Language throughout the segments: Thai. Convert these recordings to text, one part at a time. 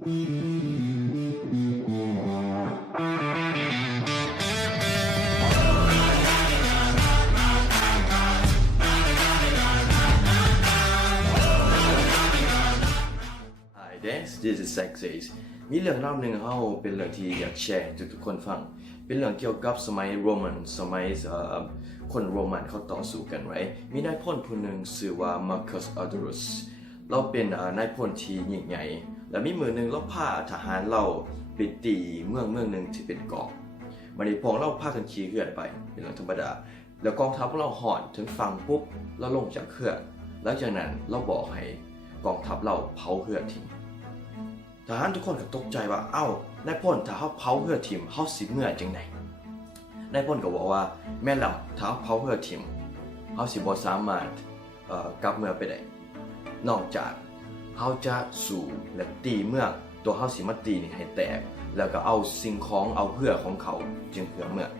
This is Sex Says มีเรื่องเล่าหนึ่งเขาเป็นเรื่องที่อยากแชร์ให้ทุกคนฟังเป็นเรื่องเกี่ยวกับสมัยโรมันคนโรมันเขาต่อสู้กันไว้มีนายพลผู้หนึ่งชื่อว่ามาร์คัสอัลดูรัสเราเป็นนายพลที่ยิ่งใหญ่และมีมือหนึ่งเราพาทหารเราไปตีเมืองหนึ่งที่เป็นเกาะมันในพองเราพากันขี่เรือไปเป็นเรื่องธรรมดาแล้วกองทัพเราหอนถึงฝั่งปุ๊บเราลงจากเรือหลังจากนั้นเราบอกให้กองทัพเราเผาเรือทิ้งทหารทุกคนก็ตกใจว่าเอ้านายพลถ้าเขาเผาเรือทิ้งเขาสิเมื่อจังไดนายพลก็บอกว่าแม่นแล้วถ้าเขาเผาเรือทิ้งเขาสิบ่สามารถกลับเมืองไปได้นอกจากเขาจะสู่และตีเมืองตัวเขาสิมาตีนี่ให้แตกแล้วก็เอาสิ่งของเอาเรือของเขาจึงเพื่อเมือง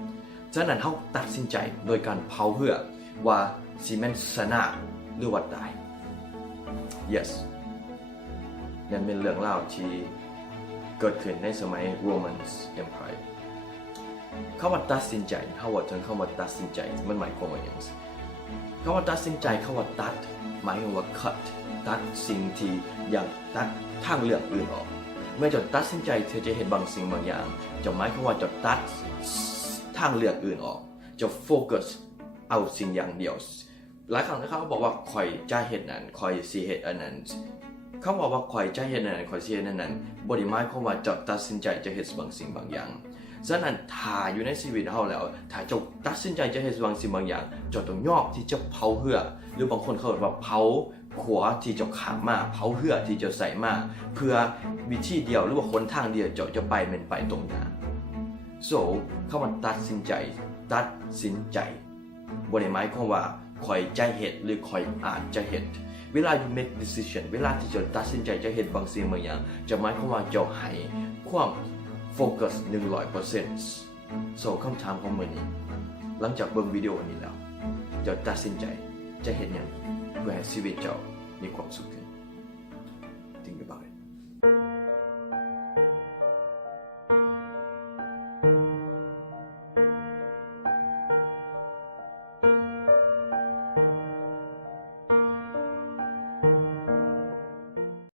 ฉะนั้นเขาตัดสินใจโดยการเผาเรือว่าสิแม่นชนะหรือว่าตาย yesนั่นเป็นเรื่องเล่าที่เกิดขึ้นในสมัย Roman Empire คำว่าตัดสินใจคำว่าตัดสินใจมันหมายความว่าอย่างไรคำว่าตัดสินใจคำว่าตัดหมายความว่า cut ตัดสิ่งที่อย่างตัดทางเลือกอื่นออกเมื่อจะตัดสินใจเธอจะเห็นบางสิ่งบางอย่างจะหมายความว่าจะตัดทางเลือกอื่นออกจะโฟกัสเอาสิ่งอย่างเดียวหลายครั้งนะครับเขาบอกว่าคอยจะเห็นนั้นคอยสิเห็นอันนั้นเขาบอกว่าคอยจะเห็นนั้นคอยสิเห็นนั้นบริหมายความว่าจะตัดสินใจจะเห็นบางสิ่งบางอย่างฉะนั้นถ้าอยู่ในชีวิตเราแล้วถ้าจะตัดสินใจจะเห็นบางสิ่งบางอย่างจะต้องยอมที่จะเผาเหือหรือบางคนเขาบอกว่าเผาขวาที่จะขามาเผาเหือที่จะใส่มาเพื่อวิธีเดียวหรือว่าคนทางเดียวจะไปเป็นไปตรงหน้า so คำว่าตัดสินใจบริหมายความว่าคอยจะเห็นหรือคอยอาจจะเห็นเวลา you make decision เวลาที่จะตัดสินใจจะเห็นบางสิ่งบางอย่างจะหมายความว่าจะให้ความโฟกัส 100% so คำถามของมื้อนี้หลังจากเบิ่งวิดีโอนี้แล้วจะตัดสินใจจะเห็นอย่างเพื่อให้ชีวิตเจ้ามีความสุข